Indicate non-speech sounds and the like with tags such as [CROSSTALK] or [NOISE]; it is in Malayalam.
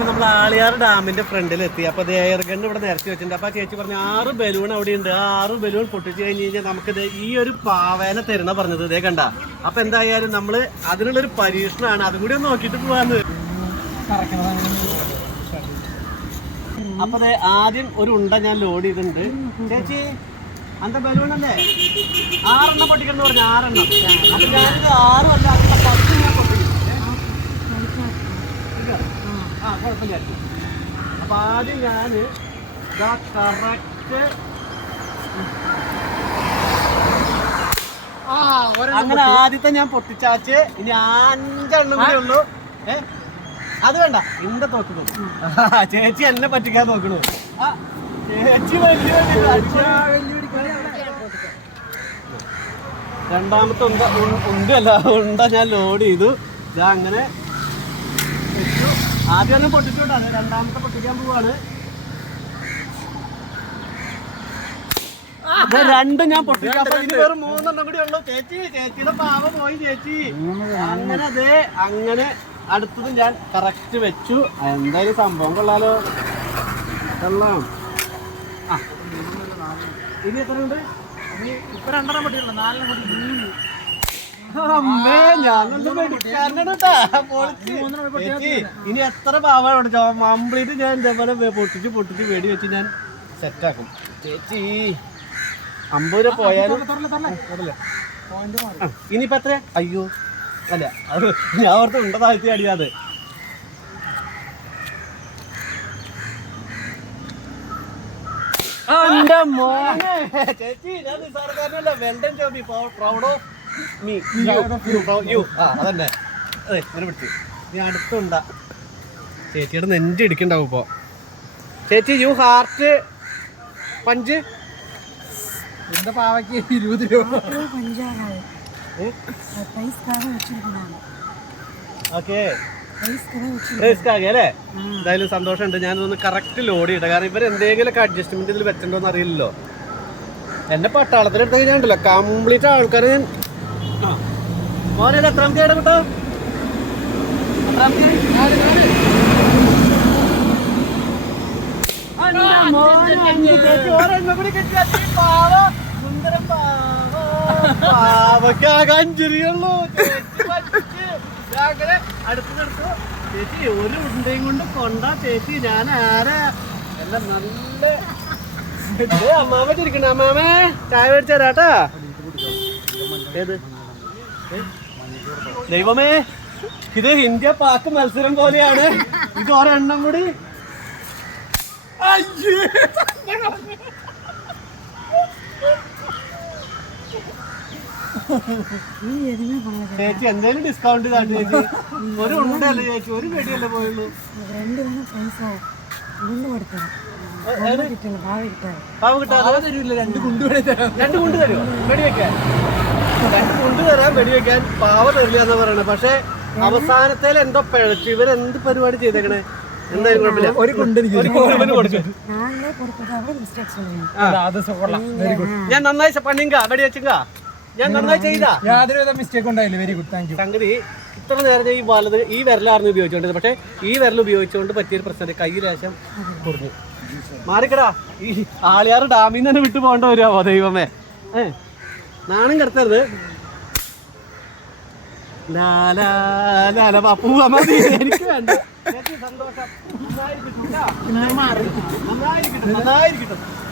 അപ്പൊ നമ്മൾ ആളിയാർ ഡാമിന്റെ ഫ്രണ്ടിൽ എത്തി അപ്പോൾ അത് എയർ ഗൺ ഇവിടെ നിരത്തി വെച്ചിട്ടുണ്ട് അപ്പോൾ ചേച്ചി പറഞ്ഞു ആറ് ബലൂൺ അവിടെ ഉണ്ട് ആ ആറ് ബലൂൺ പൊട്ടിച്ചു കഴിഞ്ഞ് കഴിഞ്ഞാൽ നമുക്കിത് ഈ ഒരു പാവേന തരുന്ന പറഞ്ഞത് ഇതേ കണ്ട അപ്പോൾ എന്തായാലും നമ്മൾ അതിനുള്ളൊരു പരീക്ഷണമാണ് അതും കൂടി ഒന്ന് നോക്കിയിട്ട് പോകാന്ന് അപ്പൊ ആദ്യം ഒരു ഉണ്ട ഞാൻ ലോഡ് ചെയ്തിട്ടുണ്ട് ചേച്ചി അന്ത ബലൂൺ അല്ലേ ആറെണ്ണം പൊട്ടിക്കണം പറഞ്ഞു ആറെണ്ണം അപ്പൊ ഞാനിത് ആറും അല്ല ആ കുഴപ്പമില്ലായിരിക്കും അപ്പം ആദ്യം ഞാൻ ഇതാ കറക്റ്റ് അങ്ങനെ ആദ്യത്തെ ഞാൻ പൊട്ടിച്ചാച്ച് ഇനി അഞ്ചെണ്ണം കൂടെ ഉള്ളൂ ഏ അത് വേണ്ട എന്റെ തോക്കുന്നു [LAUGHS] ചേച്ചി എന്നെ പറ്റിക്കാൻ നോക്കണു ചേച്ചി വലിയ രണ്ടാമത്തെ ഉണ്ട ഉണ്ടല്ല ഉണ്ട ഞാൻ ലോഡ് ചെയ്തു ഇതാ അങ്ങനെ ആദ്യം പൊട്ടിച്ചോട്ടാണ് രണ്ടാമത്തെ പൊട്ടിക്കാൻ പോവാണ് രണ്ട് ഞാൻ മൂന്നെണ്ണം കൂടി ഉള്ളു ചേച്ചി ചേച്ചിയുടെ പാവം പോയി ചേച്ചി അങ്ങനെ അതെ അങ്ങനെ അടുത്തത് ഞാൻ കറക്റ്റ് വെച്ചു എന്തായാലും സംഭവം കൊള്ളാലോ കൊള്ളാം ഇനി എത്ര ഉണ്ട് ഇപ്പൊ രണ്ടെണ്ണം പൊട്ടിയിട്ടുണ്ട് നാലെണ്ണം പൊട്ടി അമ്മേ ഞാൻ ഇനി എത്ര പാവാണ് കംപ്ലീറ്റ് ഞാൻ ഇതേപോലെ പൊട്ടിച്ച് പൊട്ടിച്ച് വേടി വെച്ച് ഞാൻ സെറ്റ് ആക്കും ചേച്ചി അമ്പത് രൂപ പോയാലും ഇനിയിപ്പോ എത്ര അയ്യോ അല്ല അത് ഞാൻ ഓർത്ത് ഉണ്ടതാഴ്ത്തി അടിയാതെ എന്റെ മോനെ ചേച്ചി ഞാൻ നിസാർക്കാരനല്ല വെൽഡൻ ജോബി പ്രൗഡോ ചേച്ചിയുടെ നെഞ്ചി ഇടിക്കണ്ടാവും ഇപ്പൊ ചേച്ചി യു ഹാർട്ട് പഞ്ച് എന്റെ പാവയ്ക്ക് ഇരുപത് രൂപ ഓക്കെ എന്തായാലും സന്തോഷമുണ്ട് ഞാനൊന്ന് കറക്റ്റ് ലോഡ് ചെയ്യട്ടെ കാരണം ഇവർ എന്തെങ്കിലുമൊക്കെ അഡ്ജസ്റ്റ്മെന്റ് ഇതിൽ വെച്ചിട്ടുണ്ടോന്ന് അറിയില്ലല്ലോ എന്നെ പട്ടാളത്തിലെടുത്ത് കഴിഞ്ഞാൽ കംപ്ലീറ്റ് ആൾക്കാർ ഞാൻ മോനെ എത്രാം കേട് കേട്ടോ അഞ്ചിരിയുള്ളൂ അടുത്തടുത്തു ചേച്ചി ഒരു ഉണ്ടയും കൊണ്ട് കൊണ്ടാ ചേച്ചി ഞാൻ ആരെ എല്ലാം നല്ല അമ്മാമ ചിരിക്കണ്ട അമ്മാമേ ചായ മേടിച്ചാ ഏത് ഏ ദൈവമേ ഇത് ഇന്ത്യ പാക്ക് മത്സരം പോലെയാണ് ഇത് ഒരെണ്ണം കൂടി ചേച്ചി എന്തായാലും ഡിസ്കൗണ്ട് ചേച്ചി ഒരു ഉണ്ടല്ലേ ചേച്ചി ഒരു വെടിയല്ലേ പോയുള്ളൂ രണ്ട് കുണ്ട് തരുമോ രണ്ട് കുണ്ട് തരുമോ വെടി വെക്കാൻ കൊണ്ടുവരാൻ വെടിവെക്കാൻ പാവം എന്ന് പറയണേ പക്ഷെ അവസാനത്തിൽ എന്തോ പിഴച്ചു ഇവരെന്ത് പരിപാടി ചെയ്തേക്കണേ ഞാൻ നന്നായി പണിങ്ക വെടി വെച്ചിങ്ക ഞാൻ നന്നായി ചെയ്താ യാതൊരുവിധ മിസ്റ്റേക്ക് ഉണ്ടായില്ല വെരി ഗുഡ് താങ്ക് യു സംഗതി ഇത്ര നേരം ഈ വലത് ഈ വിരലായിരുന്നു ഉപയോഗിച്ചുകൊണ്ടത് പക്ഷേ ഈ വിരൽ ഉപയോഗിച്ചുകൊണ്ട് പറ്റിയൊരു പ്രശ്നം കയ്യിൽ ലേശം കുറഞ്ഞു മാറിക്കടാ ഈ ആളിയാർ ഡാമിൽ നിന്ന് തന്നെ വിട്ടു പോകേണ്ട വരുമോ ദൈവമേ ഏഹ് നാണം കിടത്തരുത് എനിക്ക് വേണ്ട സന്തോഷം നന്നായിരിക്കട്ടെ നന്നായിരിക്കട്ടെ നന്നായിരിക്കട്ടെ